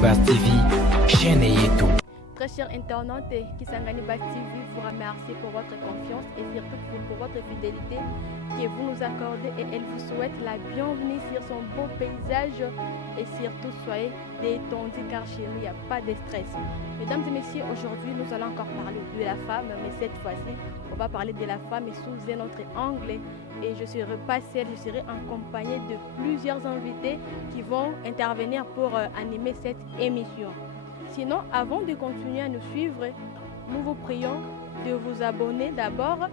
Bass TV, chaîne yetu. Très chers internautes, Kisangani Bass TV vous remercie pour votre confiance et surtout pour votre fidélité que vous nous accordez et elle vous souhaite la bienvenue sur son beau paysage et surtout soyez détendus car chez nous il n'y a pas de stress. Mesdames et messieurs, aujourd'hui nous allons encore parler de la femme, mais cette fois-ci on va parler de la femme sous un autre angle et je serai pas seule, je serai accompagnée de plusieurs invités qui vont intervenir pour animer cette émission. Sinon, avant de continuer à nous suivre, nous vous prions de vous abonner d'abord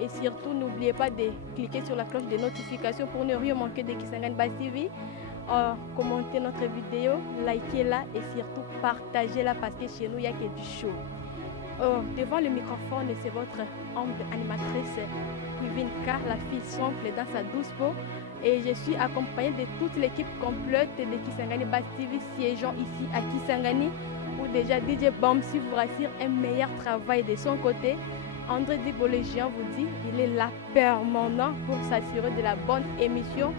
et surtout n'oubliez pas de cliquer sur la cloche de notification pour ne rien manquer de Kisangani Bass TV. Commentez notre vidéo, likez-la et surtout partagez-la parce que chez nous il n'y a que du show. Devant le microphone, c'est votre humble animatrice Kwivinka, la fille simple dans sa douce peau. Et je suis accompagnée de toute l'équipe complète de Kisangani Bass TV siégeant ici à Kisangani. Où déjà DJ Bamsi vous rassure un meilleur travail de son côté. André Dibolégien vous dit il est là permanent pour s'assurer de la bonne émission.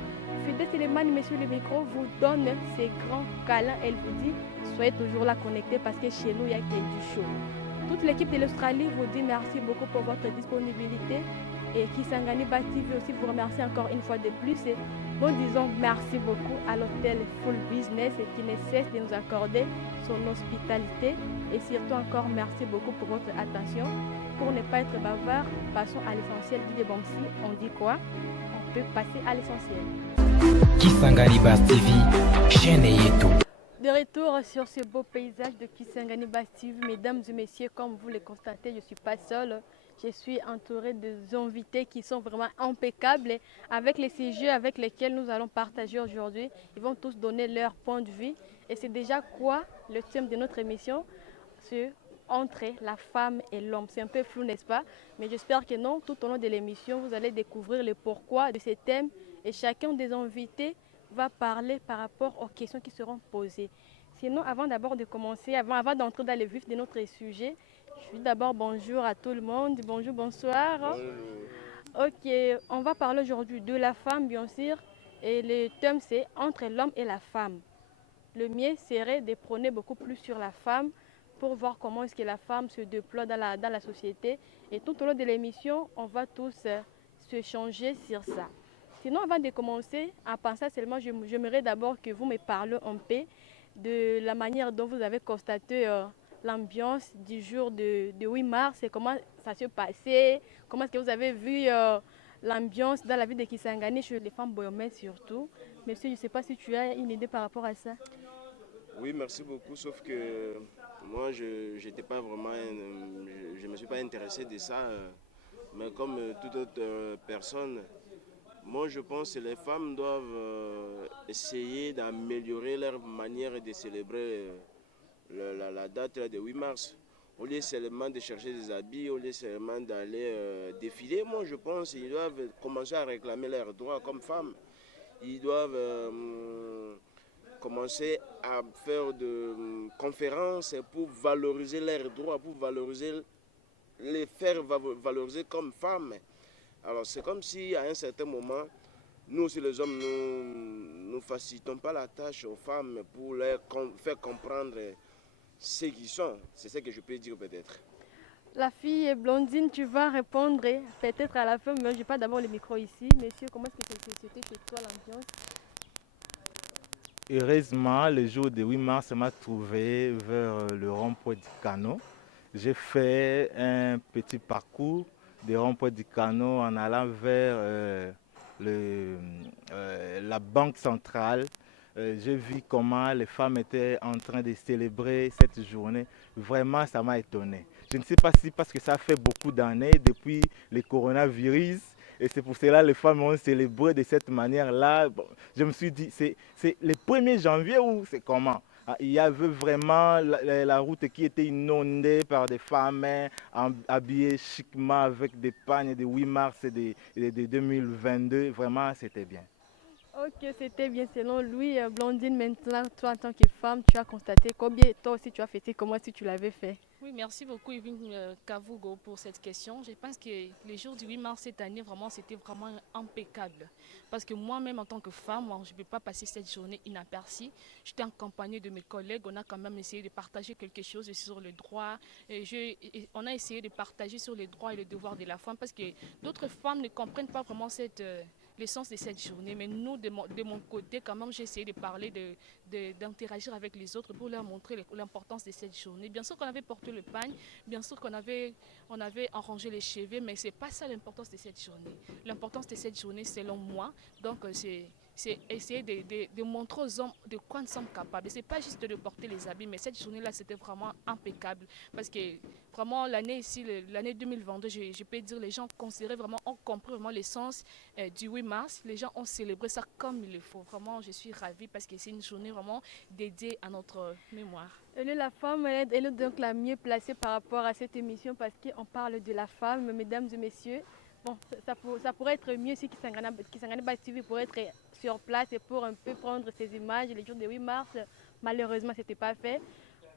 Fidèle Téléman, monsieur le micro, vous donne ses grands câlins. Elle vous dit soyez toujours là connectés parce que chez nous il n'y a que du show. Toute l'équipe de l'Australie vous dit merci beaucoup pour votre disponibilité. Et Kisangani Bass TV aussi vous remercie encore une fois de plus. Et nous disons merci beaucoup à l'hôtel Full Business qui ne cesse de nous accorder son hospitalité. Et surtout encore merci beaucoup pour votre attention. Pour ne pas être bavard, passons à l'essentiel du Bamsi. On dit quoi? On peut passer à l'essentiel. Kisangani Bass TV, chaîne yetu. De retour sur ce beau paysage de Kisangani Bass TV, mesdames et messieurs, comme vous le constatez, je ne suis pas seule. Je suis entourée d'invités qui sont vraiment impeccables avec les sujets avec lesquels nous allons partager aujourd'hui. Ils vont tous donner leur point de vue. Et c'est déjà quoi le thème de notre émission? C'est entre la femme et l'homme. C'est un peu flou, n'est-ce pas? Mais j'espère que non. Tout au long de l'émission, vous allez découvrir le pourquoi de ces thèmes. Et chacun des invités va parler par rapport aux questions qui seront posées. Sinon, avant d'abord de commencer, avant d'entrer dans le vif de notre sujet, je dis d'abord bonjour à tout le monde. Bonjour, bonsoir. Bonjour. Ok, on va parler aujourd'hui de la femme, bien sûr. Et le thème, c'est entre l'homme et la femme. Le mieux serait de prôner beaucoup plus sur la femme pour voir comment est-ce que la femme se déploie dans la société. Et tout au long de l'émission, on va tous se changer sur ça. Sinon, avant de commencer, en pensant seulement, j'aimerais d'abord que vous me parlez un peu de la manière dont vous avez constaté l'ambiance du jour de 8 mars et comment ça s'est passé, comment est-ce que vous avez vu l'ambiance dans la ville de Kisangani chez les femmes boyomètres surtout. Monsieur, je ne sais pas si tu as une idée par rapport à ça. Oui, merci beaucoup, sauf que moi, je ne me suis pas intéressé de ça, mais comme toute autre personne, moi je pense que les femmes doivent essayer d'améliorer leur manière de célébrer la date de 8 mars. Au lieu seulement de chercher des habits, au lieu seulement d'aller défiler, moi je pense qu'ils doivent commencer à réclamer leurs droits comme femmes. Ils doivent commencer à faire de conférences pour valoriser leurs droits, pour les faire valoriser comme femmes. Alors c'est comme si à un certain moment, nous aussi les hommes, nous ne facilitons pas la tâche aux femmes pour leur faire comprendre ce qu'ils sont. C'est ce que je peux dire peut-être. La fille blondine, tu vas répondre peut-être à la fin, mais je n'ai pas d'abord le micro ici. Monsieur, comment est-ce que c'était chez toi l'ambiance? Heureusement, le jour du 8 mars, m'a trouvé vers le rond-point du Canot. J'ai fait un petit parcours des rond-point du Canot en allant vers la banque centrale. J'ai vu comment les femmes étaient en train de célébrer cette journée. Vraiment, ça m'a étonné. Je ne sais pas si parce que ça fait beaucoup d'années depuis le coronavirus. Et c'est pour cela que les femmes ont célébré de cette manière-là. Bon, je me suis dit, c'est le 1er janvier ou c'est comment? Il y avait vraiment la route qui était inondée par des femmes habillées chiquement avec des pagnes de 8 mars et de 2022. Vraiment, c'était bien. Ok, c'était bien selon lui. Blondine, maintenant, toi en tant que femme, tu as constaté combien toi aussi tu as fêté, comment si tu l'avais fait? Oui, merci beaucoup, Yvine Kavugo, pour cette question. Je pense que les jours du 8 mars cette année, vraiment, c'était vraiment impeccable. Parce que moi-même, en tant que femme, moi, je ne peux pas passer cette journée inaperçue. J'étais accompagnée de mes collègues. On a quand même essayé de partager quelque chose sur le droit. On a essayé de partager sur les droits et les devoirs de la femme parce que d'autres femmes ne comprennent pas vraiment l'essence de cette journée. Mais nous, de mon côté, quand même, j'ai essayé de parler, d'interagir avec les autres pour leur montrer l'importance de cette journée. Bien sûr qu'on avait porté le pagne, bien sûr on avait arrangé les cheveux, mais ce n'est pas ça l'importance de cette journée. L'importance de cette journée, selon moi, donc c'est essayer de montrer aux hommes de quoi nous sommes capables. Ce n'est pas juste de porter les habits, mais cette journée-là, c'était vraiment impeccable. Parce que vraiment, l'année ici, l'année 2022, je peux dire, les gens considéraient vraiment, ont compris vraiment l'essence du 8 mars. Les gens ont célébré ça comme il le faut. Vraiment, je suis ravie parce que c'est une journée vraiment dédiée à notre mémoire. Elle est la femme, elle est donc la mieux placée par rapport à cette émission parce qu'on parle de la femme, mesdames et messieurs. Bon, ça pourrait être mieux si Kisangani Base TV pourrait être sur place et pour un peu prendre ces images le jour du 8 mars. Malheureusement, ce n'était pas fait.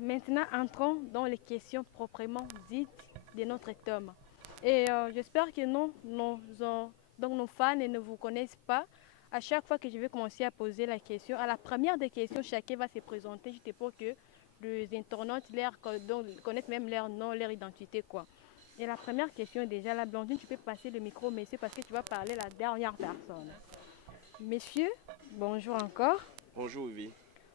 Maintenant, entrons dans les questions proprement dites de notre tome. Et j'espère que nos fans ne vous connaissent pas. À chaque fois que je vais commencer à poser la question, à la première des questions, chacun va se présenter juste pour que les internautes connaissent même leur nom, leur identité, quoi. Et la première question est déjà la Blondine, tu peux passer le micro, messieurs, parce que tu vas parler la dernière personne. Messieurs, bonjour encore. Bonjour, Vivi.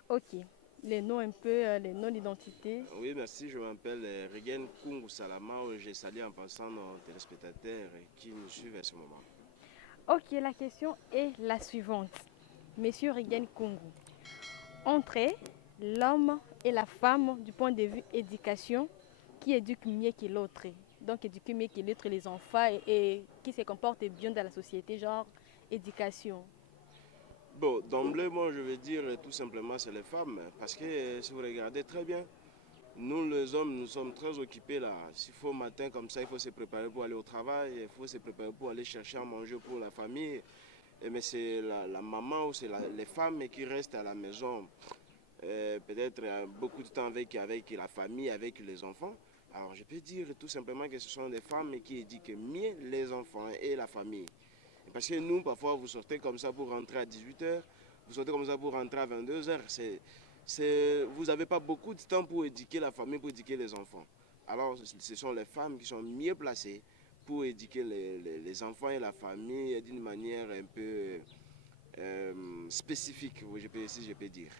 Ok, les noms un peu, les noms d'identité. Oui, merci, je m'appelle Rigen Kungu Salama. Je salue en passant nos téléspectateurs qui nous suivent à ce moment. Ok, la question est la suivante. Monsieur Rigen Kungu, entre l'homme et la femme du point de vue éducation, qui éduque mieux que l'autre? Donc éduquer mieux que l'autre les enfants et qui se comporte bien dans la société, genre éducation. Bon, d'emblée, moi je veux dire tout simplement c'est les femmes. Parce que si vous regardez très bien, nous les hommes, nous sommes très occupés là. S'il faut matin comme ça, il faut se préparer pour aller au travail, il faut se préparer pour aller chercher à manger pour la famille. Mais c'est la maman ou c'est les femmes qui restent à la maison. Peut-être beaucoup de temps avec la famille, avec les enfants. Alors je peux dire tout simplement que ce sont des femmes qui éduquent mieux les enfants et la famille. Parce que nous, parfois, vous sortez comme ça pour rentrer à 18h, vous sortez comme ça pour rentrer à 22h. Vous n'avez pas beaucoup de temps pour éduquer la famille, pour éduquer les enfants. Alors ce sont les femmes qui sont mieux placées pour éduquer les enfants et la famille d'une manière un peu spécifique, si je peux dire.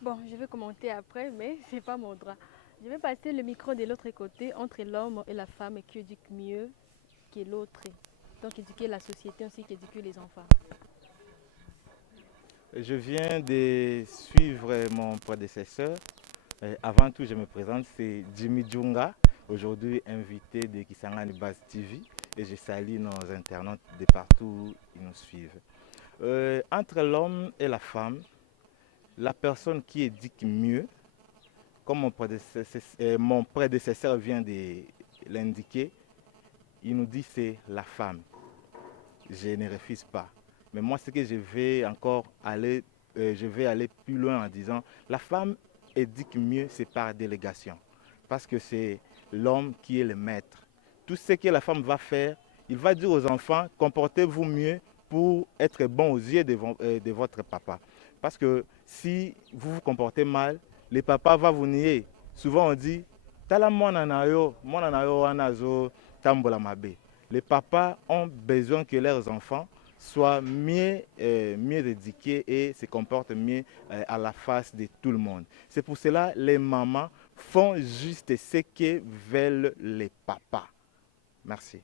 Bon, je vais commenter après, mais ce n'est pas mon droit. Je vais passer le micro de l'autre côté, entre l'homme et la femme qui éduque mieux que l'autre. Donc éduquer la société ainsi qu'éduquer les enfants. Je viens de suivre mon prédécesseur. Avant tout, je me présente, c'est Jimmy Djunga, aujourd'hui invité de Kisangani Base TV. Et je salue nos internautes de partout où ils nous suivent. Entre l'homme et la femme, la personne qui éduque mieux, comme mon prédécesseur vient de l'indiquer, il nous dit c'est la femme. Je ne refuse pas. Mais moi, ce que je vais encore aller, je vais aller plus loin en disant, la femme éduque mieux, c'est par délégation. Parce que c'est l'homme qui est le maître. Tout ce que la femme va faire, il va dire aux enfants, comportez-vous mieux pour être bon aux yeux de votre papa. Parce que si vous vous comportez mal, le papa va vous nier. Souvent on dit, tala mwana na yo wana zo tambola mabe. Les papas ont besoin que leurs enfants soient mieux éduqués et se comportent mieux à la face de tout le monde. C'est pour cela que les mamans font juste ce que veulent les papas. Merci.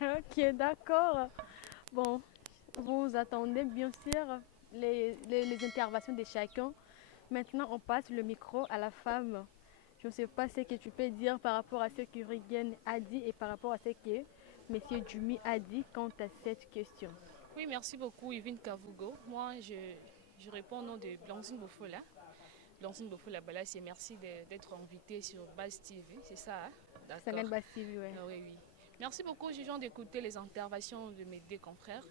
Ok, d'accord. Bon, vous attendez bien sûr les interventions de chacun. Maintenant, on passe le micro à la femme. Je ne sais pas ce que tu peux dire par rapport à ce que Rigen a dit et par rapport à ce que M. Jumi a dit quant à cette question. Oui, merci beaucoup, Yvine Kavugo. Moi, je réponds au nom de Blondine Bofola. Blondine Bofola Balassi, merci d'être invitée sur Base TV, c'est ça, hein? D'accord. Base TV, ouais. Oui. Merci beaucoup, Jugeon, d'écouter les interventions de mes deux confrères.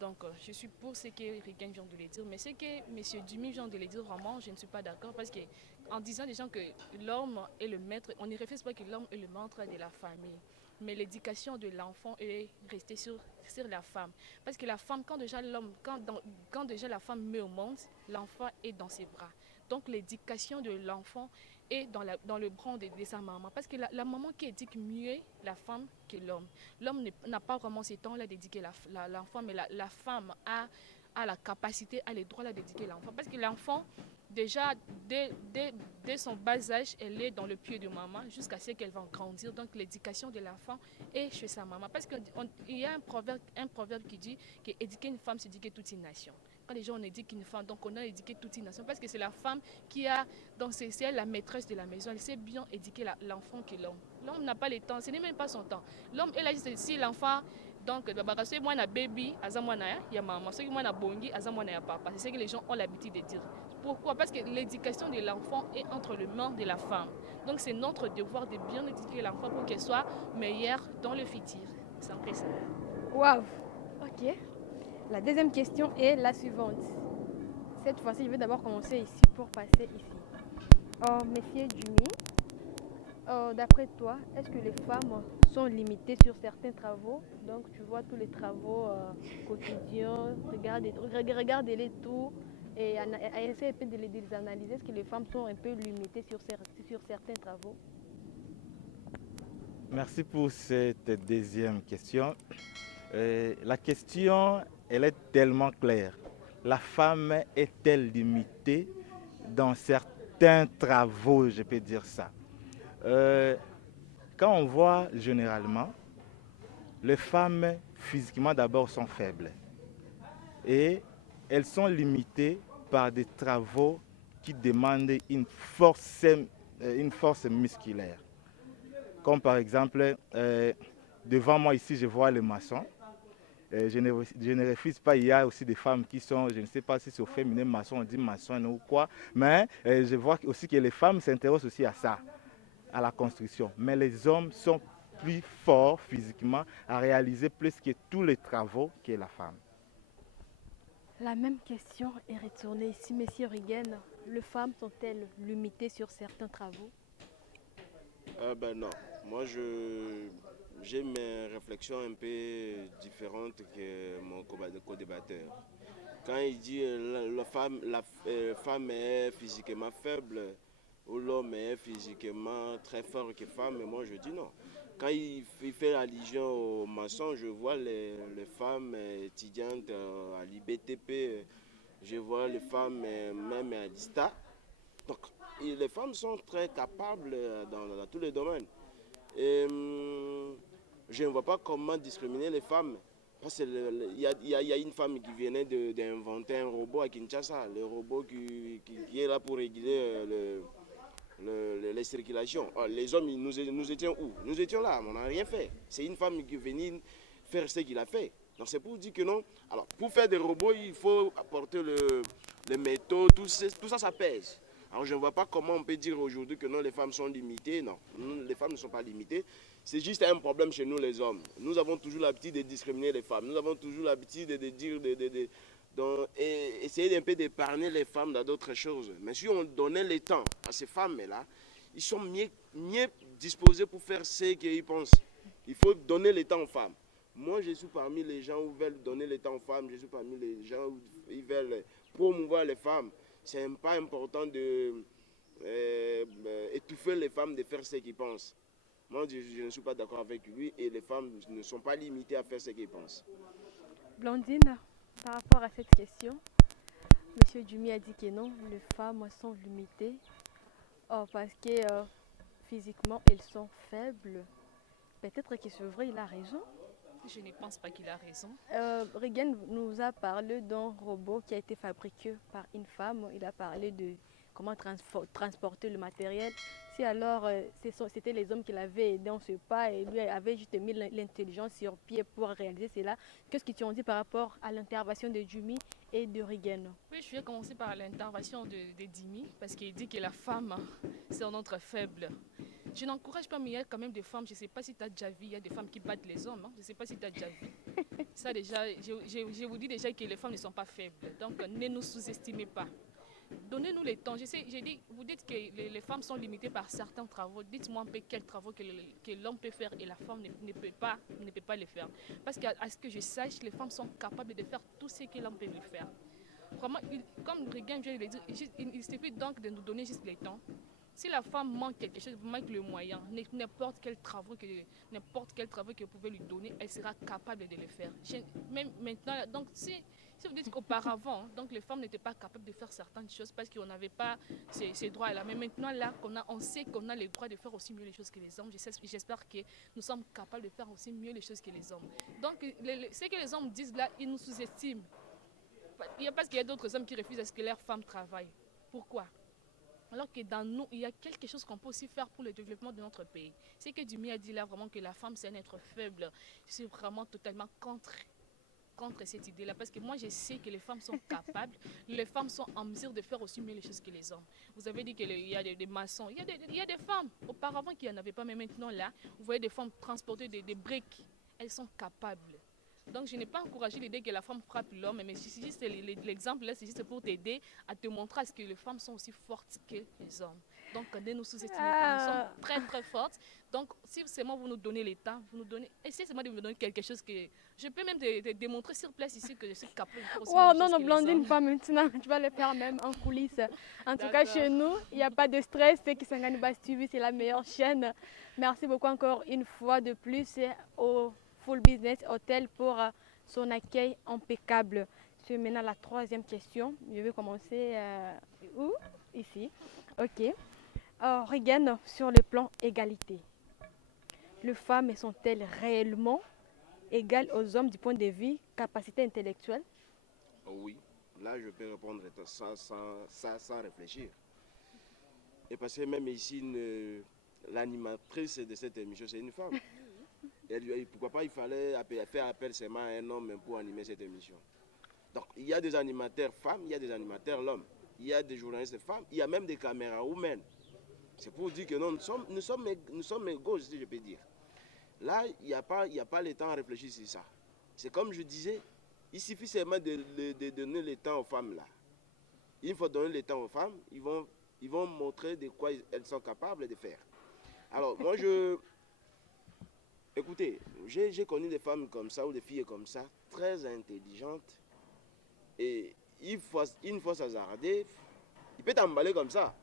Donc, je suis pour ce que Regan vient de le dire. Mais ce que M. Dumi vient de le dire, vraiment, je ne suis pas d'accord. Parce qu'en disant déjà que l'homme est le maître, on ne réfère pas que l'homme est le maître de la famille. Mais l'éducation de l'enfant est restée sur la femme. Parce que la femme, quand déjà la femme met au monde, l'enfant est dans ses bras. Donc, l'éducation de l'enfant est dans le bras de sa maman. Parce que la maman qui éduque mieux la femme que l'homme. L'homme n'a pas vraiment ce temps-là d'éduquer l'enfant, mais la femme a la capacité, a le droit d'éduquer l'enfant. Parce que l'enfant, déjà, dès son bas âge, elle est dans le pied de maman jusqu'à ce qu'elle va grandir. Donc, l'éducation de l'enfant est chez sa maman. Parce qu'il y a un proverbe qui dit qu'éduquer une femme, c'est éduquer toute une nation. Quand les gens on éduque une femme, donc on a éduqué toute une nation. Parce que c'est la femme qui a, donc c'est elle la maîtresse de la maison. Elle sait bien éduquer l'enfant que l'homme. L'homme n'a pas le temps, ce n'est même pas son temps. L'homme, elle a dit, si l'enfant, donc, si moi na baby, il y a maman. Si moi na bongi, il y a papa. C'est ce que les gens ont l'habitude de dire. Pourquoi? Parce que l'éducation de l'enfant est entre les mains de la femme. Donc, c'est notre devoir de bien éduquer l'enfant pour qu'elle soit meilleure dans le futur. C'est un peu ça. Waouh! Ok. La deuxième question est la suivante. Cette fois-ci, je vais d'abord commencer ici pour passer ici. Monsieur Dumi, d'après toi, est-ce que les femmes sont limitées sur certains travaux? Donc, tu vois tous les travaux quotidiens, regardez-les tout et essayer un peu de les analyser. Est-ce que les femmes sont un peu limitées sur certains travaux? Merci pour cette deuxième question. La question, elle est tellement claire. La femme est-elle limitée dans certains travaux, je peux dire ça? Quand on voit généralement, les femmes physiquement d'abord sont faibles et elles sont limitées par des travaux qui demandent une force musculaire. Comme par exemple, devant moi ici, je vois les maçons. Je ne refuse pas, il y a aussi des femmes qui sont, je ne sais pas si c'est au féminin maçon, on dit maçon ou quoi, mais je vois aussi que les femmes s'intéressent aussi à ça, à la construction. Mais les hommes sont plus forts physiquement à réaliser plus que tous les travaux que la femme. La même question est retournée ici, Monsieur Regan. Les femmes sont-elles limitées sur certains travaux? Non, moi j'ai mes réflexions un peu différentes que mon co-débatteur. Quand il dit la femme est physiquement faible ou l'homme est physiquement très fort que femme, moi je dis non. Quand il fait allusion aux maçons, je vois les femmes étudiantes à l'IBTP, je vois les femmes même à l'ISTA. Donc les femmes sont très capables dans tous les domaines. Et je ne vois pas comment discriminer les femmes. Parce qu'il y a une femme qui venait d'inventer un robot à Kinshasa, le robot qui est là pour réguler les circulations. Les hommes, nous étions où? Nous étions là, on n'a rien fait. C'est une femme qui est venue faire ce qu'il a fait. Donc c'est pour dire que non. Alors pour faire des robots, il faut apporter les métaux, tout ça, ça pèse. Alors je ne vois pas comment on peut dire aujourd'hui que non, les femmes sont limitées. Non, les femmes ne sont pas limitées. C'est juste un problème chez nous les hommes. Nous avons toujours l'habitude de discriminer les femmes. Nous avons toujours l'habitude de dire, et essayer un peu d'épargner les femmes dans d'autres choses. Mais si on donnait le temps à ces femmes-là, ils sont mieux disposés pour faire ce qu'ils pensent. Il faut donner le temps aux femmes. Moi, je suis parmi les gens qui veulent donner le temps aux femmes. Je suis parmi les gens qui veulent promouvoir les femmes. Ce n'est pas important d'étouffer les femmes de faire ce qu'ils pensent. Moi, je ne suis pas d'accord avec lui et les femmes ne sont pas limitées à faire ce qu'ils pensent. Blandine, par rapport à cette question, M. Dumi a dit que non, les femmes sont limitées parce que physiquement, elles sont faibles. Peut-être que c'est vrai, il a raison. Je ne pense pas qu'il a raison. Regan nous a parlé d'un robot qui a été fabriqué par une femme. Il a parlé comment transporter le matériel. Si alors c'était les hommes qui l'avaient aidé en ce pas et lui avait juste mis l'intelligence sur pied pour réaliser cela, qu'est-ce que tu en dis par rapport à l'intervention de Jumi et de Regan? Oui, je vais commencer par l'intervention de Dimi, parce qu'il dit que la femme, c'est un autre faible. Je n'encourage pas, mais il y a quand même des femmes, je ne sais pas si tu as déjà vu, il y a des femmes qui battent les hommes, hein. Je ne sais pas si tu as déjà vu. Ça déjà, je vous dis déjà que les femmes ne sont pas faibles, donc ne nous sous-estimez pas. Donnez-nous le temps. Vous dites que les femmes sont limitées par certains travaux. Dites-moi un peu quels travaux que l'homme peut faire et la femme ne peut pas les faire. Parce qu'à ce que je sache, les femmes sont capables de faire tout ce que l'homme peut le faire. Vraiment, comme Regan vient de le dire, il suffit donc de nous donner juste le temps. Si la femme manque quelque chose, manque le moyen, n'importe quel travail que vous pouvez lui donner, elle sera capable de le faire. Même maintenant, donc si vous dites qu'auparavant, donc les femmes n'étaient pas capables de faire certaines choses parce qu'on n'avait pas ces droits-là. Mais maintenant, là, on sait qu'on a le droit de faire aussi mieux les choses que les hommes. J'espère que nous sommes capables de faire aussi mieux les choses que les hommes. Donc, ce que les hommes disent là, ils nous sous-estiment. Parce qu'il y a d'autres hommes qui refusent à ce que leurs femmes travaillent. Pourquoi? Alors que dans nous, il y a quelque chose qu'on peut aussi faire pour le développement de notre pays. C'est que Dumi a dit là vraiment que la femme c'est un être faible. Je suis vraiment totalement contre cette idée-là. Parce que moi je sais que les femmes sont capables, les femmes sont en mesure de faire aussi mieux les choses que les hommes. Vous avez dit qu'il y a des maçons, il y a des femmes auparavant qui n'en avaient pas, mais maintenant là, vous voyez des femmes transporter des briques. Elles sont capables. Donc je n'ai pas encouragé l'idée que la femme frappe l'homme, mais l'exemple là, c'est juste pour t'aider à te montrer à ce que les femmes sont aussi fortes que les hommes. Donc ne nous sous-estimez pas, nous sommes très très fortes. Donc si seulement vous nous donnez le temps, essayez seulement de me donner quelque chose que je peux même te démontrer sur place ici que je suis capable de faire aussi. Wow, non, Blandine, pas maintenant, tu vas le faire même en coulisses. En tout cas, chez nous, il n'y a pas de stress, Kisangani Buzz TV, c'est la meilleure chaîne. Merci beaucoup encore une fois de plus au Full Business Hotel pour son accueil impeccable. C'est maintenant la troisième question. Je vais commencer où? Ici. Ok. Alors, Regan, sur le plan égalité, les femmes sont-elles réellement égales aux hommes du point de vue capacité intellectuelle? Oui, là je peux répondre ça sans réfléchir. Et parce que même ici, l'animatrice de cette émission, c'est une femme. Et pourquoi pas il fallait faire appel seulement à un homme pour animer cette émission. Donc il y a des animateurs femmes, il y a des animateurs l'homme, il y a des journalistes femmes, il y a même des caméras women. C'est pour dire que non, nous sommes égaux, si je peux dire. Là, il n'y a pas le temps à réfléchir sur ça. C'est comme je disais, il suffit seulement de donner le temps aux femmes là. Il faut donner le temps aux femmes, ils vont montrer de quoi elles sont capables de faire. Alors moi écoutez, j'ai connu des femmes comme ça ou des filles comme ça, très intelligentes. Et une fois hasardé, il peut t'emballer comme ça.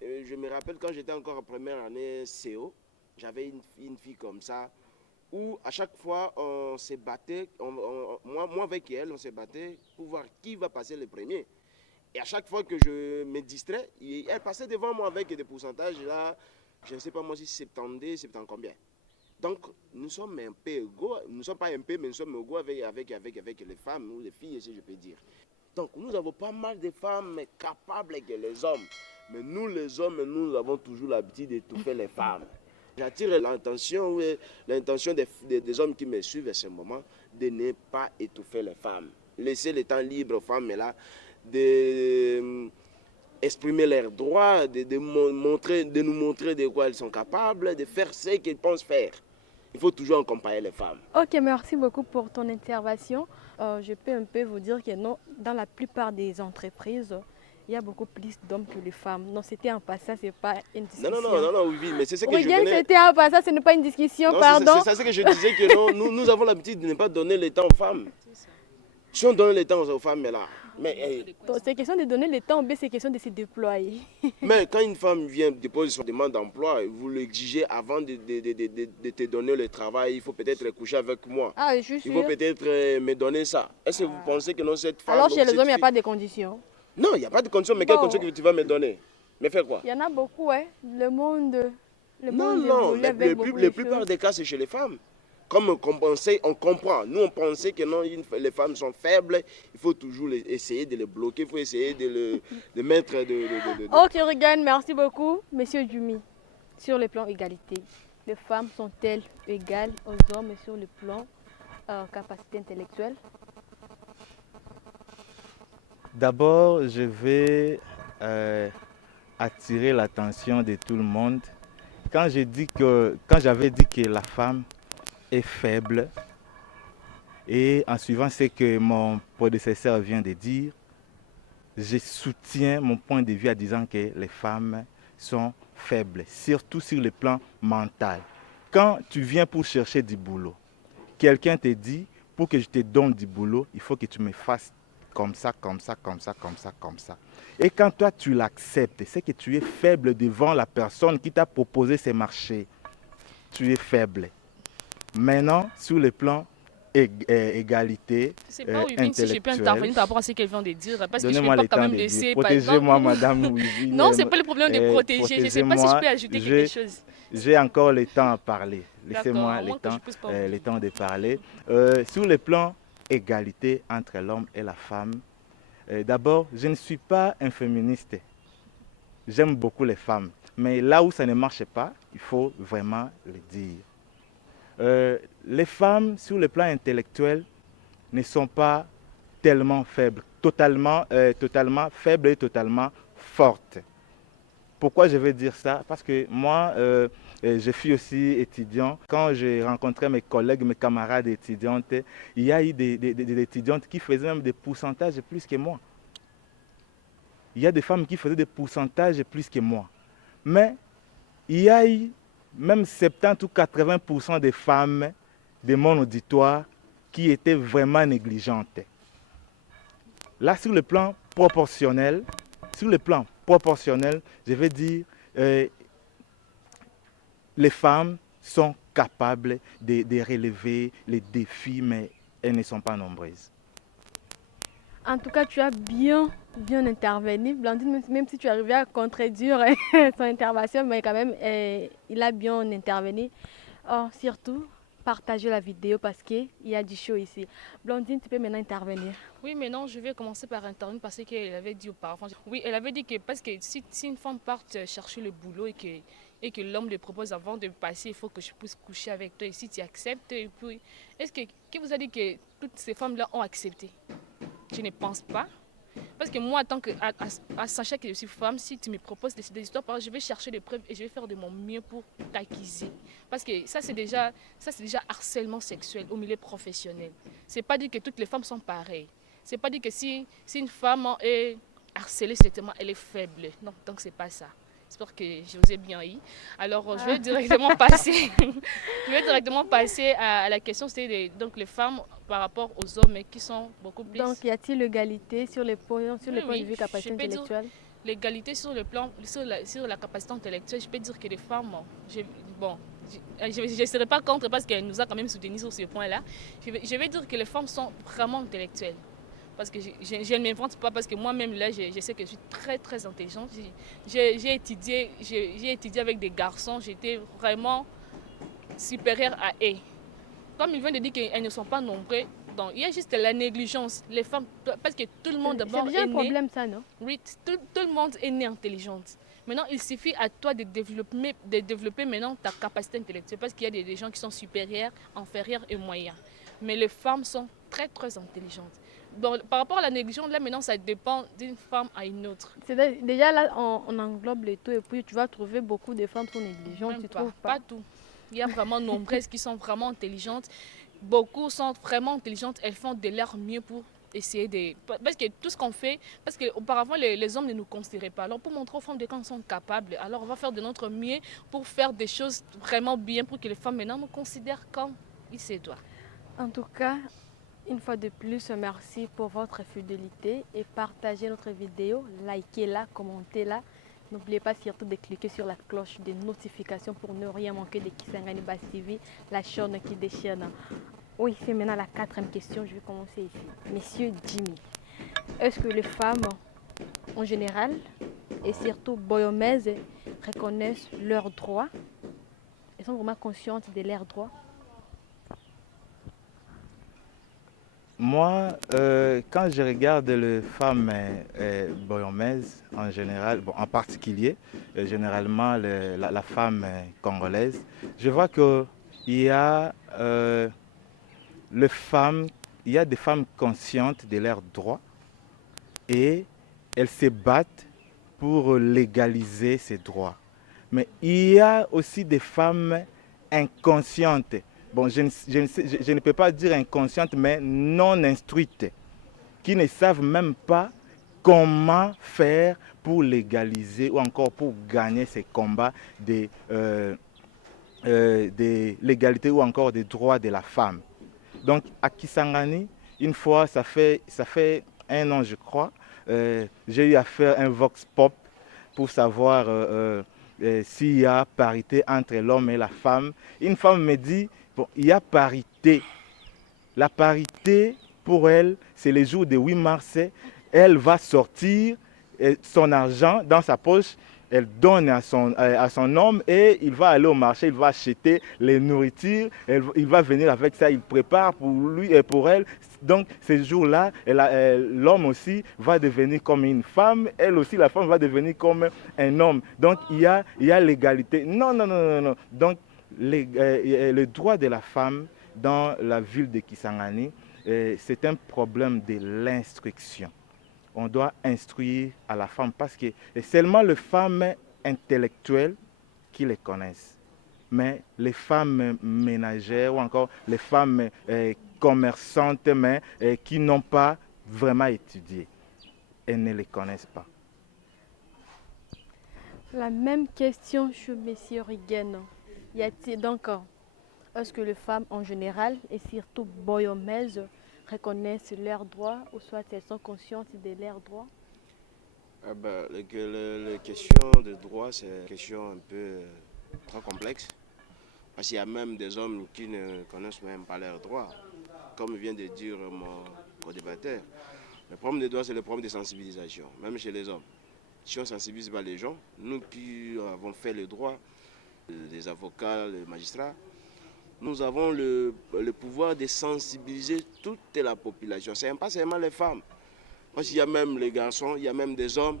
Et je me rappelle quand j'étais encore en première année CO, j'avais une fille comme ça, où à chaque fois on se battait, moi avec elle, on se battait pour voir qui va passer le premier. Et à chaque fois que je me distrais, elle passait devant moi avec des pourcentages là, je ne sais pas moi si 70, 70 combien. Donc, nous sommes un peu égaux, nous ne sommes pas un peu, mais nous sommes égaux avec les femmes ou les filles, si je peux dire. Donc, nous avons pas mal de femmes capables que les hommes. Mais nous, les hommes, nous avons toujours l'habitude d'étouffer les femmes. J'attire l'intention des hommes qui me suivent à ce moment de ne pas étouffer les femmes. Laisser le temps libre aux femmes là, d'exprimer leurs droits, de nous montrer de quoi elles sont capables, de faire ce qu'elles pensent faire. Il faut toujours accompagner les femmes. Ok, merci beaucoup pour ton intervention. Je peux un peu vous dire que non, dans la plupart des entreprises, il y a beaucoup plus d'hommes que de femmes. Non, c'était un passage, ce n'est pas une discussion. Non, oui, mais c'est ce que Regan, c'était un passage, ce n'est pas une discussion, non, pardon. C'est ça que je disais que non, nous avons l'habitude de ne pas donner le temps aux femmes. Si on donne le temps aux femmes, là... C'est question de donner le temps, mais c'est question de se déployer. Mais quand une femme vient déposer son demande d'emploi, vous l'exigez avant de te donner le travail, il faut peut-être coucher avec moi. Ah, je suis il faut peut-être me donner ça. Est-ce que vous pensez que non, cette femme... Alors chez les hommes, il n'y a pas de conditions? Non, il n'y a pas de conditions, mais quelles conditions que tu vas me donner? Mais fais quoi? Il y en a beaucoup, hein. Le monde la plupart des cas, c'est chez les femmes. comme on comprend. Nous, on pensait que non, les femmes sont faibles, il faut toujours essayer de les bloquer, il faut essayer de mettre... Ok, Regan, merci beaucoup. Monsieur Djumi, sur le plan égalité, les femmes sont-elles égales aux hommes sur le plan capacité intellectuelle? D'abord, je vais attirer l'attention de tout le monde. Quand j'avais dit que la femme est faible, et en suivant ce que mon prédécesseur vient de dire, je soutiens mon point de vue en disant que les femmes sont faibles, surtout sur le plan mental. Quand tu viens pour chercher du boulot, quelqu'un te dit, pour que je te donne du boulot, il faut que tu me fasses comme ça, comme ça, comme ça, comme ça, comme ça. Et quand toi, tu l'acceptes, c'est que tu es faible devant la personne qui t'a proposé ces marchés. Tu es faible. Maintenant, sur le plan égalité c'est pas Wivine, si je peux intervenir par rapport à ce qu'elle vient de dire, parce que je ne vais pas quand même laisser... Protégez-moi, madame Wivine. Non, ce n'est pas le problème de protéger. Je ne sais pas si je peux ajouter quelque chose. J'ai encore le temps à parler. Laissez-moi le temps de parler. Sur le plan égalité entre l'homme et la femme, d'abord, je ne suis pas un féministe. J'aime beaucoup les femmes. Mais là où ça ne marche pas, il faut vraiment le dire. Les femmes, sur le plan intellectuel, ne sont pas tellement faibles, totalement faibles et totalement fortes. Pourquoi je veux dire ça? Parce que moi, je suis aussi étudiant. Quand j'ai rencontré mes collègues, mes camarades étudiantes, il y a eu des étudiantes qui faisaient même des pourcentages plus que moi. Il y a des femmes qui faisaient des pourcentages plus que moi. Mais il y a eu même 70 ou 80% des femmes de mon auditoire qui étaient vraiment négligentes. Là, sur le plan proportionnel, je vais dire, les femmes sont capables de relever les défis, mais elles ne sont pas nombreuses. En tout cas, tu as bien intervenu. Blandine, même si tu arrivais à contredire son intervention, mais quand même, il a bien intervenu. Oh, surtout, partager la vidéo parce qu'il y a du show ici. Blandine, tu peux maintenant intervenir. Oui, mais non, je vais commencer par intervenir parce qu'elle avait dit auparavant. Oui, elle avait dit que parce que si une femme part chercher le boulot et que l'homme lui propose avant de passer, il faut que je puisse coucher avec toi. Et si tu acceptes, et puis, est-ce que qui vous a dit que toutes ces femmes-là ont accepté? Je ne pense pas. Parce que moi, en tant que, sachant que je suis femme, si tu me proposes des histoires, je vais chercher des preuves et je vais faire de mon mieux pour t'accuser. Parce que ça, c'est déjà harcèlement sexuel au milieu professionnel. C'est pas dire que toutes les femmes sont pareilles. C'est pas dire que si une femme est harcelée sexuellement, elle est faible. Non, donc c'est pas ça. J'espère que je vous ai bien eu. Alors, je vais directement passer à la question, c'est donc les femmes par rapport aux hommes qui sont beaucoup plus... Donc, y a-t-il l'égalité sur les points de vue capacité intellectuelle? L'égalité sur le plan, sur la capacité intellectuelle, je peux dire que les femmes, je ne serai pas contre parce qu'elle nous a quand même soutenus sur ce point-là. Je vais dire que les femmes sont vraiment intellectuelles. Parce que je ne m'invente pas, parce que moi-même, là, je sais que je suis très, très intelligente. J'ai étudié avec des garçons, j'étais vraiment supérieure à eux. Comme il vient de dire qu'elles ne sont pas nombreuses, donc il y a juste la négligence. Les femmes, parce que tout le monde d'abord est né... C'est bien un problème, ça, non? Oui, tout le monde est né intelligente. Maintenant, il suffit à toi de développer maintenant ta capacité intellectuelle, parce qu'il y a des gens qui sont supérieurs, inférieurs et moyens. Mais les femmes sont très, très intelligentes. Donc, par rapport à la négligence, là maintenant, ça dépend d'une femme à une autre. Déjà là, on englobe les tout et puis tu vas trouver beaucoup de femmes qui sont négligentes. Tu trouves pas tout. Il y a vraiment nombreuses qui sont vraiment intelligentes. Beaucoup sont vraiment intelligentes. Elles font de leur mieux pour essayer de... Parce que tout ce qu'on fait, parce qu'auparavant, les hommes ne nous considéraient pas. Alors, pour montrer aux femmes de quand elles sont capables, alors on va faire de notre mieux pour faire des choses vraiment bien pour que les femmes maintenant nous considèrent comme il se doit. En tout cas, une fois de plus, merci pour votre fidélité et partagez notre vidéo, likez-la, commentez-la. N'oubliez pas surtout de cliquer sur la cloche de notification pour ne rien manquer de Kisangani Bass TV, la chaîne qui déchire. Oui, c'est maintenant la 4e question, je vais commencer ici. Monsieur Jimmy, est-ce que les femmes en général et surtout boyomaises reconnaissent leurs droits? Elles sont vraiment conscientes de leurs droits? Moi, quand je regarde les femmes boyomaises en général, bon, en particulier, généralement la femme congolaise, je vois qu'il y a les femmes, il y a des femmes conscientes de leurs droits et elles se battent pour légaliser ces droits. Mais il y a aussi des femmes inconscientes. Bon, je ne peux pas dire inconscientes, mais non instruites, qui ne savent même pas comment faire pour légaliser ou encore pour gagner ces combats de l'égalité ou encore des droits de la femme. Donc à Kisangani, une fois, ça fait 1 an je crois, j'ai eu à faire un vox pop pour savoir s'il y a parité entre l'homme et la femme. Une femme me dit, bon, il y a parité. La parité, pour elle, c'est le jour du 8 mars. Elle va sortir son argent dans sa poche, elle donne à son homme et il va aller au marché, il va acheter les nourritures, il va venir avec ça, il prépare pour lui et pour elle. Donc, ce jour-là, l'homme aussi va devenir comme une femme, elle aussi, la femme va devenir comme un homme. Donc, il y a l'égalité. Non. Donc, le droit de la femme dans la ville de Kisangani, c'est un problème de l'instruction. On doit instruire à la femme parce que c'est seulement les femmes intellectuelles qui les connaissent. Mais les femmes ménagères ou encore les femmes commerçantes, mais qui n'ont pas vraiment étudié, elles ne les connaissent pas. La même question chez M. Riguen. Y a-t-il donc, est-ce que les femmes en général, et surtout boyomaises, reconnaissent leurs droits ou soit elles sont conscientes de leurs droits? La question de droit, c'est une question un peu trop complexe. Parce qu'il y a même des hommes qui ne connaissent même pas leurs droits. Comme vient de dire mon co-débatteur, le problème des droits, c'est le problème de sensibilisation, même chez les hommes. Si on ne sensibilise pas les gens, nous qui avons fait le droit, les avocats, les magistrats, nous avons le pouvoir de sensibiliser toute la population. Ce n'est pas seulement les femmes. Parce qu'il y a même les garçons, il y a même des hommes.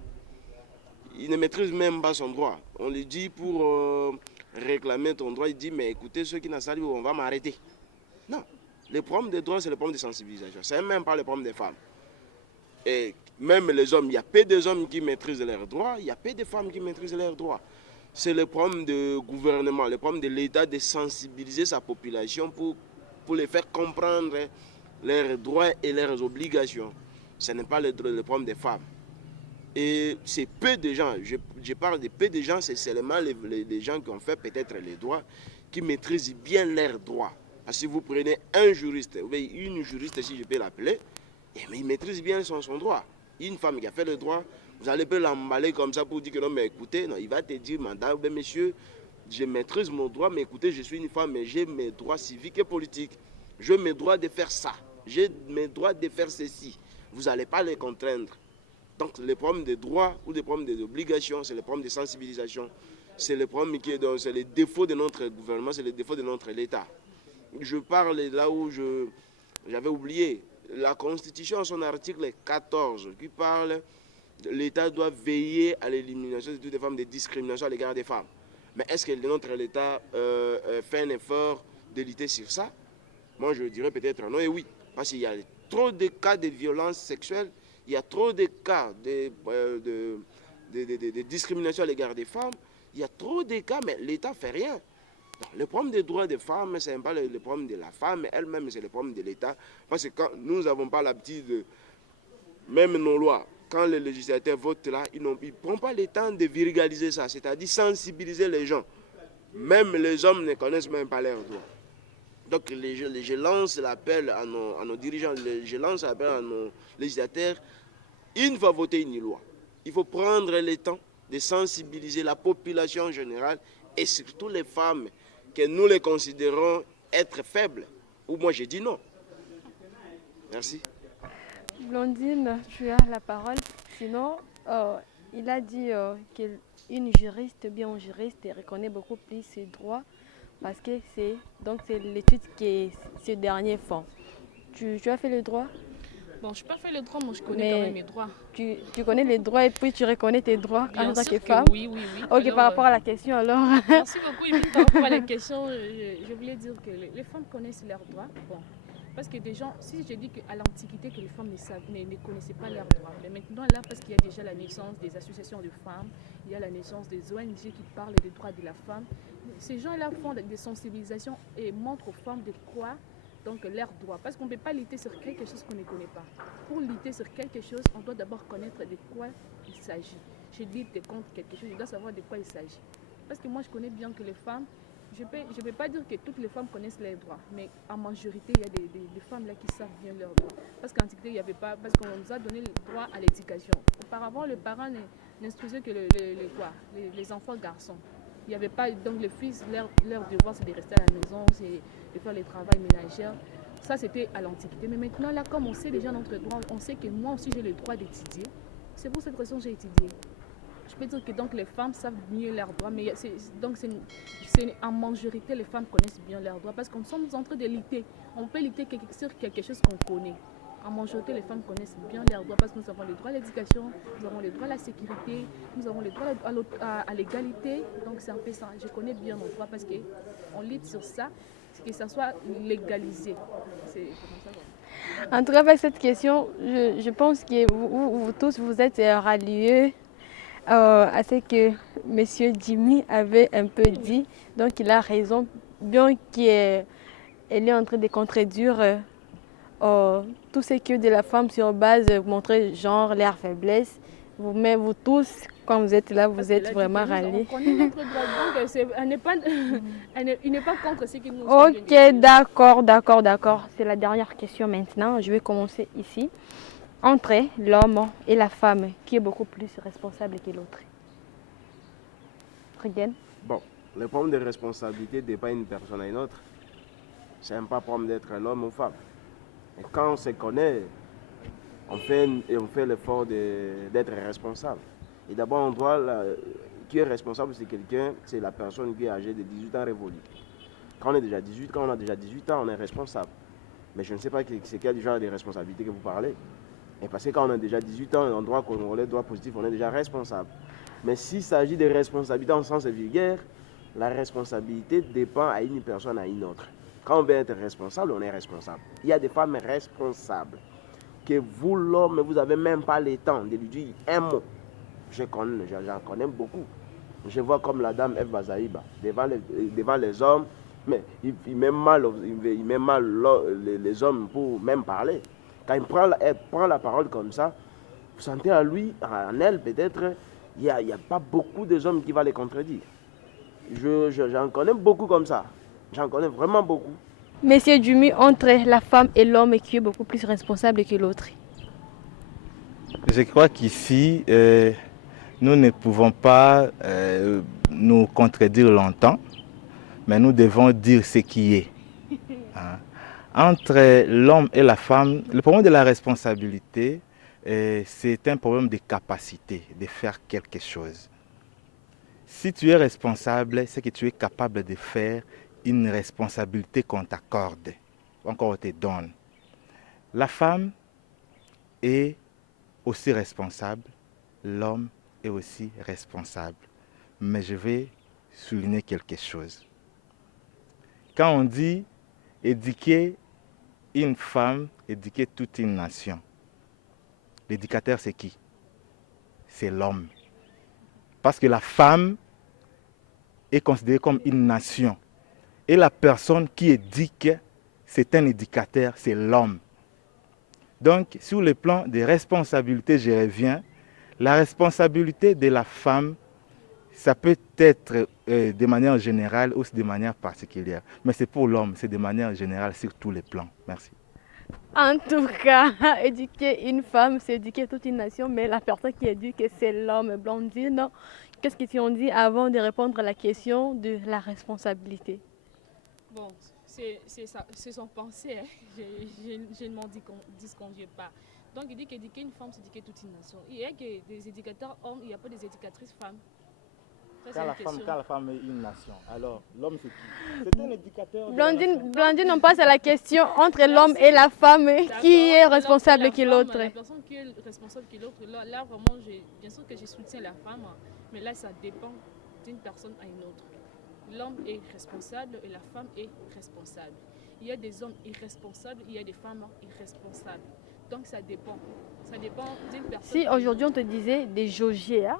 Ils ne maîtrisent même pas son droit. On lui dit pour réclamer ton droit, il dit mais écoutez, ceux qui n'ont pas, on va m'arrêter. Non. Le problème des droits, c'est le problème de sensibilisation. Ce n'est même pas le problème des femmes. Et même les hommes, il y a peu des hommes qui maîtrisent leurs droits, il y a peu de femmes qui maîtrisent leurs droits. C'est le problème du gouvernement, le problème de l'État de sensibiliser sa population pour les faire comprendre leurs droits et leurs obligations. Ce n'est pas le problème des femmes. Et c'est peu de gens, je parle de peu de gens, c'est seulement les gens qui ont fait peut-être les droits, qui maîtrisent bien leurs droits. Parce que si vous prenez un juriste, une juriste, si je peux l'appeler, mais il maîtrise bien son droit. Une femme qui a fait le droit, vous allez pas l'emballer comme ça pour dire que non, mais écoutez, non, il va te dire, madame, monsieur, je maîtrise mon droit, mais écoutez, je suis une femme, mais j'ai mes droits civiques et politiques. J'ai mes droits de faire ça. J'ai mes droits de faire ceci. Vous n'allez pas les contraindre. Donc, le problème des droits ou le problème des obligations, c'est le problème de sensibilisation. C'est le problème qui est dans, c'est le défaut de notre gouvernement, c'est le défaut de notre État. Je parle là où j'avais oublié. La Constitution, en son article 14, qui parle l'État doit veiller à l'élimination de toutes les formes de discrimination à l'égard des femmes. Mais est-ce que notre État fait un effort de lutter sur ça? Moi, je dirais peut-être non et oui. Parce qu'il y a trop de cas de violence sexuelle, il y a trop de cas de discrimination à l'égard des femmes, il y a trop de cas, mais l'État ne fait rien. Le problème des droits des femmes, ce n'est pas le problème de la femme elle-même, c'est le problème de l'État. Parce que quand nous n'avons pas l'habitude, même nos lois, quand les législateurs votent là, ils ne prennent pas le temps de virgaliser ça, c'est-à-dire sensibiliser les gens. Même les hommes ne connaissent même pas leurs droits. Donc je lance l'appel à nos dirigeants, je lance l'appel à nos législateurs, une fois voter une loi, il faut prendre le temps de sensibiliser la population générale et surtout les femmes que nous les considérons être faibles. Ou moi j'ai dit non. Merci. Blondine, tu as la parole. Sinon, il a dit qu'une juriste, bien un juriste, reconnaît beaucoup plus ses droits parce que c'est l'étude que ces derniers font. tu as fait le droit? Bon, je n'ai pas fait le droit, mais je connais quand même mes droits. Tu connais les droits et puis tu reconnais tes droits en tant que femme? Oui, oui, oui. Ok, alors, par rapport à la question alors. Merci beaucoup, Yvonne, par rapport à la question. Je voulais dire que les femmes connaissent leurs droits. Bon, parce que des gens, si je dis qu'à l'Antiquité, que les femmes ne connaissaient pas leurs droits, mais maintenant là, parce qu'il y a déjà la naissance des associations de femmes, il y a la naissance des ONG qui parlent des droits de la femme, ces gens-là font des sensibilisations et montrent aux femmes de quoi donc leurs droits. Parce qu'on ne peut pas lutter sur quelque chose qu'on ne connaît pas. Pour lutter sur quelque chose, on doit d'abord connaître de quoi il s'agit. Je lutte contre quelque chose, je dois savoir de quoi il s'agit. Parce que moi, je connais bien que les femmes, je ne peux pas dire que toutes les femmes connaissent leurs droits, mais en majorité, il y a des femmes là qui savent bien leurs droits. Parce qu'en Antiquité, il n'y avait pas, parce qu'on nous a donné le droit à l'éducation. Auparavant, les parents n'instruisaient que les enfants garçons. Il n'y avait pas, donc les fils, leur devoir c'est de rester à la maison, c'est de faire le travail ménagers. Ça c'était à l'Antiquité. Mais maintenant là, comme on sait déjà notre droit, on sait que moi aussi j'ai le droit d'étudier. C'est pour cette raison que j'ai étudié. Je peux dire que donc les femmes savent mieux leurs droits, mais donc c'est en majorité les femmes connaissent bien leurs droits parce qu'on sommes en train de lutter. On peut lutter sur quelque chose qu'on connaît. En majorité, les femmes connaissent bien leurs droits parce que nous avons le droit à l'éducation, nous avons le droit à la sécurité, nous avons le droit à l'égalité. Donc c'est un peu ça. Je connais bien nos droits parce qu'on lutte sur ça, que ça soit légalisé. C'est comme ça. En tout cas, avec cette question, je pense que vous tous vous êtes ralliés à ce que M. Jimmy avait un peu dit. Donc il a raison, bien qu'elle est en train de contredire tout ce que de la femme sur base montrer genre, leur faiblesse. Mais vous tous, quand vous êtes là, vous êtes vraiment ralliés. On connaît notre droit, donc il n'est pas contre ce que nous Ok, d'accord. C'est la dernière question maintenant. Je vais commencer ici. Entre l'homme et la femme, qui est beaucoup plus responsable que l'autre? Regarde. Bon, le problème de responsabilité dépend d'une personne à une autre. C'est un pas problème d'être un homme ou femme. Et quand on se connaît, on fait l'effort d'être responsable. Et d'abord, qui est responsable, c'est la personne qui est âgée de 18 ans révolue. Quand on a déjà 18 ans, on est responsable. Mais je ne sais pas c'est quel genre de responsabilité que vous parlez. Et parce que quand on a déjà 18 ans, en droit congolais, droit positif, on est déjà responsable. Mais s'il s'agit de responsabilité en sens vulgaire, la responsabilité dépend à une personne à une autre. Quand on veut être responsable, on est responsable. Il y a des femmes responsables que vous, l'homme, vous n'avez même pas le temps de lui dire un mot. J'en connais beaucoup. Je vois comme la dame Eve Bazaïba, devant les hommes, mais il met mal les hommes pour même parler. Quand elle prend la parole comme ça, vous sentez en elle peut-être, il n'y a pas beaucoup de hommes qui vont les contredire. J'en connais beaucoup comme ça. J'en connais vraiment beaucoup. Monsieur Jimmy, entre la femme et l'homme, qui est beaucoup plus responsable que l'autre? Je crois qu'ici, nous ne pouvons pas nous contredire longtemps, mais nous devons dire ce qui est. Hein? Entre l'homme et la femme, le problème de la responsabilité, c'est un problème de capacité de faire quelque chose. Si tu es responsable, c'est que tu es capable de faire une responsabilité qu'on t'accorde, qu'on te donne. La femme est aussi responsable, l'homme est aussi responsable. Mais je vais souligner quelque chose. Quand on dit éduquer une femme, éduquer toute une nation, l'éducateur c'est qui? C'est l'homme. Parce que la femme est considérée comme une nation. Et la personne qui éduque, c'est un éducateur, c'est l'homme. Donc, sur le plan des responsabilités, je reviens. La responsabilité de la femme, ça peut être de manière générale ou de manière particulière. Mais c'est pour l'homme, c'est de manière générale sur tous les plans. Merci. En tout cas, éduquer une femme, c'est éduquer toute une nation, mais la personne qui éduque, c'est l'homme. Blondine, qu'est-ce que tu en dis avant de répondre à la question de la responsabilité? Bon, c'est son pensée. Hein. Je ne m'en disconviens pas. Donc il dit qu'éduquer une femme, c'est éduquer toute une nation. Il y a que des éducateurs hommes, il n'y a pas des éducatrices femmes. Ça, c'est une question. Quand la femme est une nation, alors l'homme c'est qui? C'est un éducateur. De la nation. Blandine, on passe à la question entre l'homme et la femme. Qui est responsable qui l'autre? La personne qui est responsable qui l'autre, là vraiment, bien sûr que je soutiens la femme, mais là ça dépend d'une personne à une autre. L'homme est responsable et la femme est responsable. Il y a des hommes irresponsables, il y a des femmes irresponsables. Donc ça dépend. Ça dépend d'une personne. Si aujourd'hui on te disait des jauger,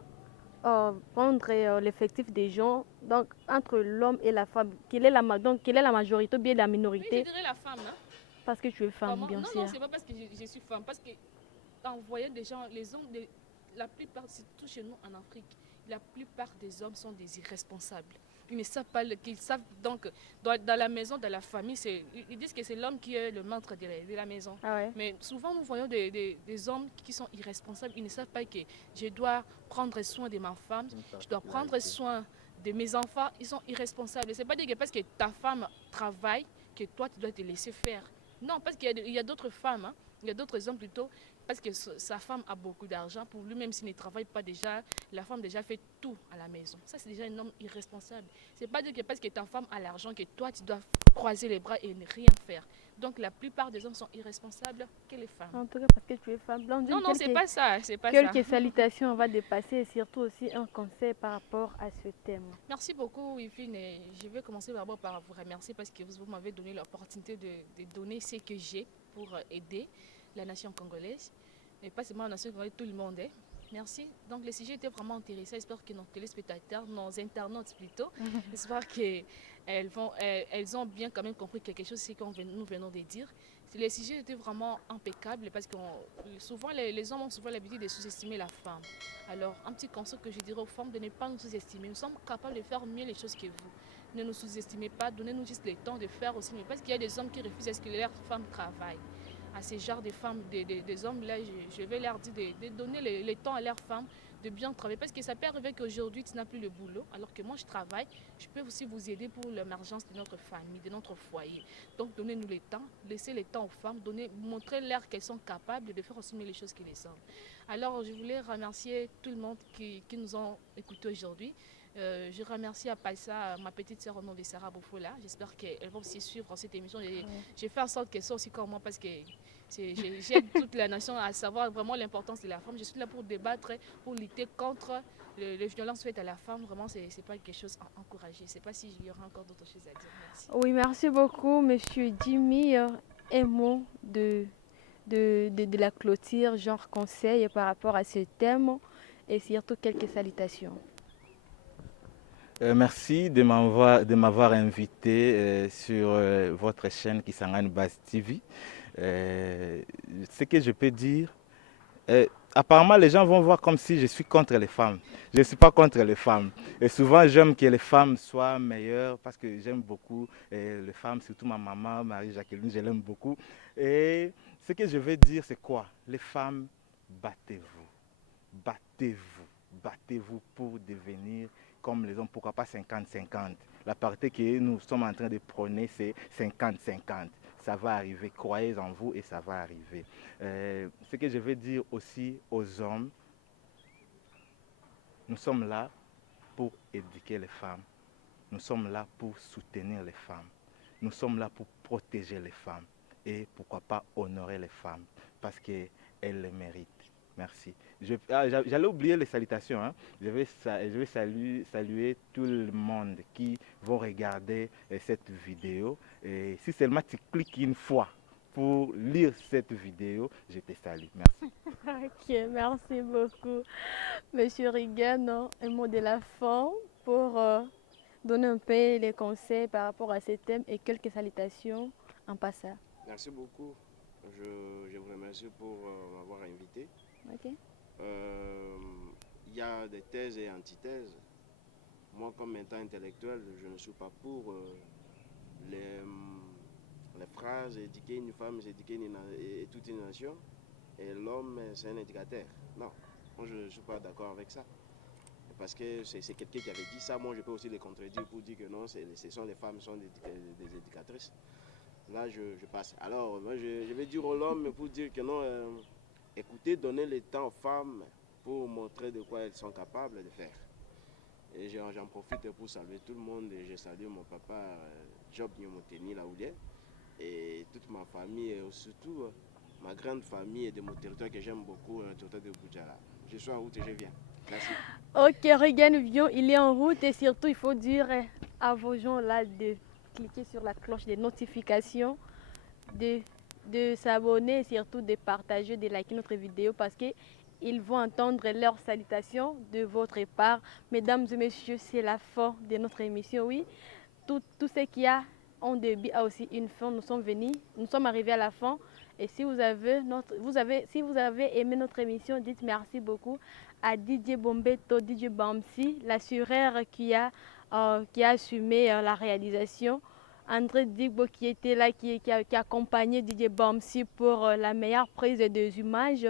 prendre l'effectif des gens, donc entre l'homme et la femme, quelle est la majorité ou bien la minorité? Oui, je dirais la femme. Hein? Parce que tu es femme, Comment? bien Non, sûr. Non, c'est pas parce que je suis femme. Parce que en voyant des gens, les hommes, la plupart, surtout chez nous en Afrique, la plupart des hommes sont des irresponsables. Ils ne savent pas, qu'ils savent donc, dans la maison, dans la famille, ils disent que c'est l'homme qui est le maître de la maison. Ah ouais. Mais souvent, nous voyons des hommes qui sont irresponsables. Ils ne savent pas que je dois prendre soin de ma femme, je dois prendre soin de mes enfants. Ils sont irresponsables. Ce n'est pas dire que parce que ta femme travaille, que toi, tu dois te laisser faire. Non, parce qu'il y a d'autres femmes, hein, il y a d'autres hommes plutôt, parce que sa femme a beaucoup d'argent, pour lui, même s'il ne travaille pas déjà, la femme déjà fait tout à la maison. Ça, c'est déjà un homme irresponsable. Ce n'est pas dire que parce que ta femme a l'argent, que toi, tu dois croiser les bras et ne rien faire. Donc, la plupart des hommes sont irresponsables que les femmes. En tout cas, parce que tu es femme. Blandine, non, c'est pas ça. Quelques salutations, on va dépasser, et surtout aussi un conseil par rapport à ce thème. Merci beaucoup, Yvine. Je vais commencer d'abord par vous remercier parce que vous m'avez donné l'opportunité de donner ce que j'ai pour aider la nation congolaise, mais pas seulement la nation congolaise, tout le monde. Merci. Donc le sujet était vraiment intéressant. J'espère que nos téléspectateurs, nos internautes plutôt, j'espère qu'elles ont bien quand même compris quelque chose, c'est ce que nous venons de dire. Le sujet était vraiment impeccable parce que souvent les hommes ont souvent l'habitude de sous-estimer la femme. Alors un petit conseil que je dirais aux femmes, de ne pas nous sous-estimer. Nous sommes capables de faire mieux les choses que vous. Ne nous sous-estimez pas, donnez-nous juste le temps de faire aussi mieux. Parce qu'il y a des hommes qui refusent à ce que leurs femmes travaillent. À ces genres de femmes, des hommes-là, je vais leur dire de donner le temps à leurs femmes de bien travailler. Parce que ça peut arriver qu'aujourd'hui, tu n'as plus le boulot, alors que moi, je travaille. Je peux aussi vous aider pour l'émergence de notre famille, de notre foyer. Donc, donnez-nous le temps, laissez le temps aux femmes, montrez-leur qu'elles sont capables de faire aussi mieux les choses que les hommes. Alors, je voulais remercier tout le monde qui nous ont écoutés aujourd'hui. Je remercie à Païssa, ma petite sœur au nom de Sarah Boufoula. J'espère qu'elle va aussi suivre cette émission. J'ai fait en sorte qu'elle soit aussi comme moi parce que j'aide toute la nation à savoir vraiment l'importance de la femme. Je suis là pour débattre, pour lutter contre les violences faites à la femme. Vraiment, ce n'est pas quelque chose à encourager. Je ne sais pas s'il y aura encore d'autres choses à dire. Merci. Oui, merci beaucoup, monsieur Jimmy. Un mot de la clôture, genre conseil par rapport à ce thème et surtout quelques salutations. Merci de m'avoir invité sur votre chaîne Kisangani Base TV. Ce que je peux dire, apparemment les gens vont voir comme si je suis contre les femmes. Je ne suis pas contre les femmes. Et souvent j'aime que les femmes soient meilleures parce que j'aime beaucoup les femmes, surtout ma maman, Marie-Jacqueline, je l'aime beaucoup. Et ce que je veux dire, c'est quoi? Les femmes, battez-vous. Battez-vous. Battez-vous pour devenir comme les hommes, pourquoi pas 50-50. La parité que nous sommes en train de prôner, c'est 50-50. Ça va arriver, croyez en vous et ça va arriver. Ce que je veux dire aussi aux hommes, nous sommes là pour éduquer les femmes. Nous sommes là pour soutenir les femmes. Nous sommes là pour protéger les femmes. Et pourquoi pas honorer les femmes, parce qu'elles le méritent. Merci. J'allais oublier les salutations. Hein. Je vais saluer tout le monde qui vont regarder cette vidéo. Et si seulement tu cliques une fois pour lire cette vidéo, je te salue. Merci. Ok, merci beaucoup. Monsieur Reagan, un mot de la fin pour donner un peu les conseils par rapport à ce thème et quelques salutations en passant. Merci beaucoup. Je vous remercie pour m'avoir invité. Okay. Il y a des thèses et antithèses. Moi, comme étant intellectuel, je ne suis pas pour les phrases éduquer une femme, c'est éduquer toute une nation, et l'homme, c'est un éducateur. Non, moi, je ne suis pas d'accord avec ça. Parce que c'est quelqu'un qui avait dit ça. Moi, je peux aussi le contredire pour dire que non, ce sont les femmes qui sont des éducatrices. Là, je passe. Alors, moi, je vais dire aux hommes pour dire que non, écoutez, donnez le temps aux femmes pour montrer de quoi elles sont capables de faire. Et j'en profite pour saluer tout le monde. Et je salue mon papa Job Nyomoteni Laoulé et toute ma famille et surtout ma grande famille de mon territoire que j'aime beaucoup, le territoire de Boudjala. Je suis en route et je viens. Merci. Ok, Regan Vion, il est en route et surtout il faut dire à vos gens là de cliquer sur la cloche des notifications, de s'abonner et surtout de partager, de liker notre vidéo parce qu'ils vont entendre leurs salutations de votre part. Mesdames et messieurs, c'est la fin de notre émission. Oui, tout ce qu'il y a en début a aussi une fin. Nous sommes arrivés à la fin. Et si vous avez aimé notre émission, dites merci beaucoup à DJ Bombeto, DJ Bamsi, l'assureur qui a assumé la réalisation. André Digbo qui était là, qui a accompagné DJ Bamsi pour la meilleure prise des images.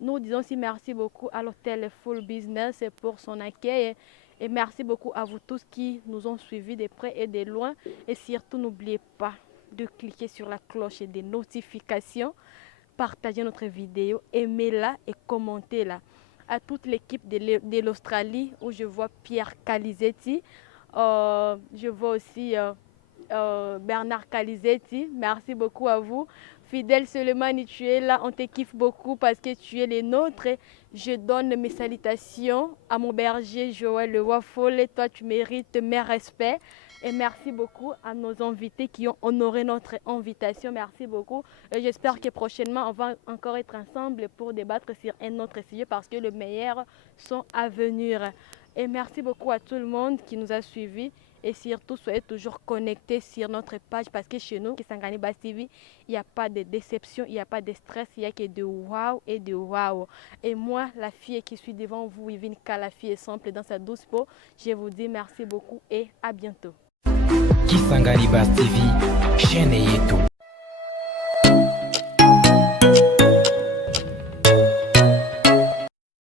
Nous disons aussi merci beaucoup à l'hôtel Full Business pour son accueil. Et merci beaucoup à vous tous qui nous ont suivis de près et de loin. Et surtout, n'oubliez pas de cliquer sur la cloche des notifications, partagez notre vidéo, aimez-la et commentez-la. À toute l'équipe de l'Australie où je vois Pierre Calizetti, je vois aussi Bernard Calizetti, merci beaucoup à vous. Fidèle Soleimani, tu es là, on te kiffe beaucoup parce que tu es les nôtres. Je donne mes salutations à mon berger Joël Le Wafole, toi tu mérites mes respects. Et merci beaucoup à nos invités qui ont honoré notre invitation. Merci beaucoup. J'espère que prochainement, on va encore être ensemble pour débattre sur un autre sujet parce que le meilleur sont à venir. Et merci beaucoup à tout le monde qui nous a suivis. Et surtout, soyez toujours connectés sur notre page parce que chez nous, Kisangani Bass TV, il n'y a pas de déception, il n'y a pas de stress, il n'y a que de waouh et de waouh. Et moi, la fille qui suis devant vous, Ivinka, la fille est simple dans sa douce peau, je vous dis merci beaucoup et à bientôt. Kisangani Bass TV, chaîne yetu.